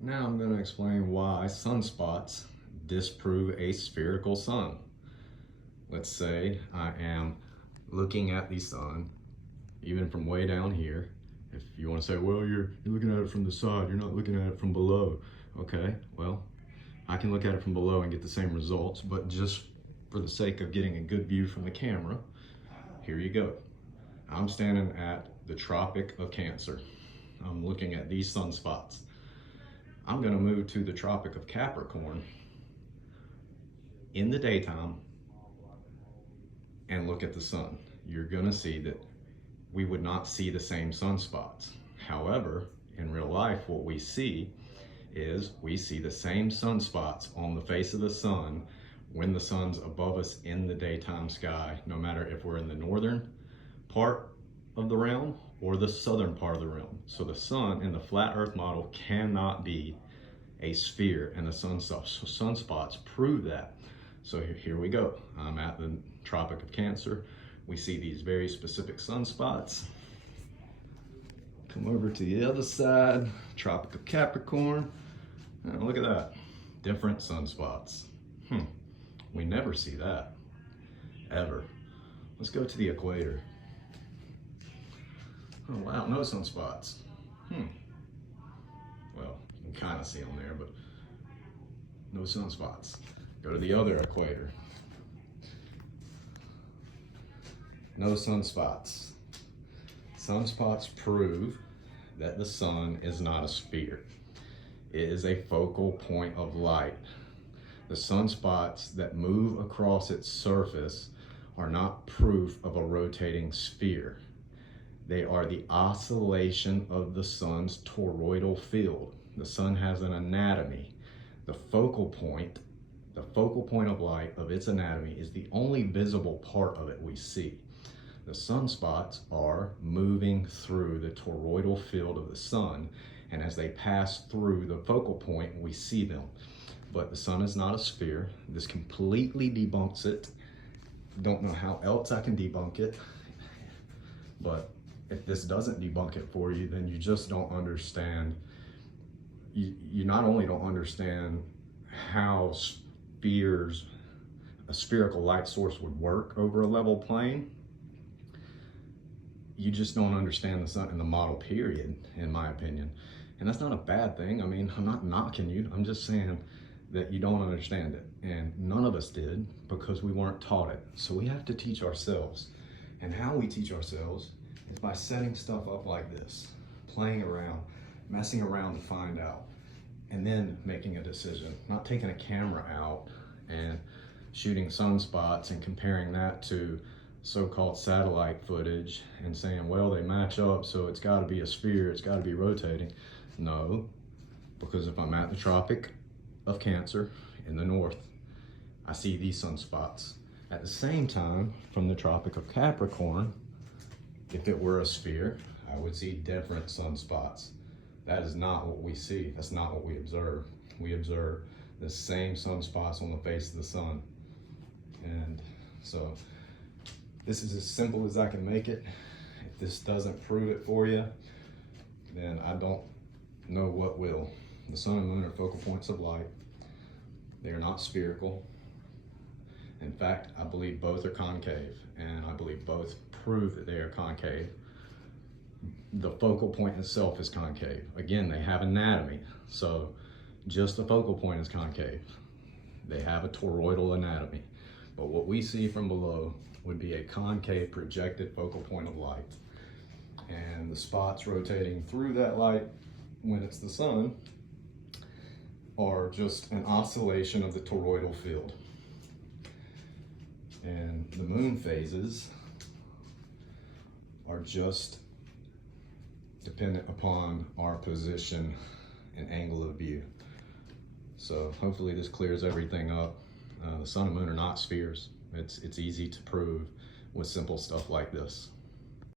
Now I'm going to explain why sunspots disprove a spherical sun. Let's say I am looking at the sun, even from way down here. If you want to say, well, you're looking at it from the side, you're not looking at it from below. Okay, well, I can look at it from below and get the same results, but just for the sake of getting a good view from the camera, here you go. I'm standing at the Tropic of Cancer. I'm looking at these sunspots. I'm going to move to the Tropic of Capricorn in the daytime and look at the sun. You're going to see that we would not see the same sunspots. However, in real life, what we see is we see the same sunspots on the face of the sun when the sun's above us in the daytime sky, no matter if we're in the northern part of the realm or the southern part of the realm. So the sun in the flat earth model cannot be a sphere, and the sunspots prove that. So here we go. I'm at the Tropic of Cancer. We see these very specific sunspots. Come over to the other side, Tropic of Capricorn. And look at that, different sunspots. We never see that, ever. Let's go to the equator. Oh wow, no sunspots. Well, you can kind of see them there, but no sunspots. Go to the other equator. No sunspots. Sunspots prove that the sun is not a sphere. It is a focal point of light. The sunspots that move across its surface are not proof of a rotating sphere. They are the oscillation of the sun's toroidal field. The sun has an anatomy. The focal point of light of its anatomy is the only visible part of it we see. The sunspots are moving through the toroidal field of the sun, and as they pass through the focal point, we see them. But the sun is not a sphere. This completely debunks it. Don't know how else I can debunk it, but if this doesn't debunk it for you, then you just don't understand. You not only don't understand how a spherical light source would work over a level plane, you just don't understand the sun in the model, period, in my opinion. And that's not a bad thing. I mean, I'm not knocking you. I'm just saying that you don't understand it. And none of us did, because we weren't taught it. So we have to teach ourselves. And how we teach ourselves is by setting stuff up like this, playing around, messing around to find out, and then making a decision. Not taking a camera out and shooting sunspots and comparing that to so-called satellite footage and saying, well, they match up, so it's got to be a sphere, it's got to be rotating. No, because if I'm at the Tropic of Cancer in the north, I see these sunspots. At the same time, from the Tropic of Capricorn, if it were a sphere, I would see different sunspots. That is not what we see. That's not what we observe. We observe the same sunspots on the face of the sun. And so this is as simple as I can make it. If this doesn't prove it for you, then I don't know what will. The sun and moon are focal points of light. They are not spherical. In fact, I believe both are concave, and I believe both prove that they are concave. The focal point itself is concave. Again, they have anatomy, so just the focal point is concave. They have a toroidal anatomy, but what we see from below would be a concave projected focal point of light. And the spots rotating through that light when it's the sun are just an oscillation of the toroidal field. And the moon phases are just dependent upon our position and angle of view. So hopefully this clears everything up. The sun and moon are not spheres. It's easy to prove with simple stuff like this.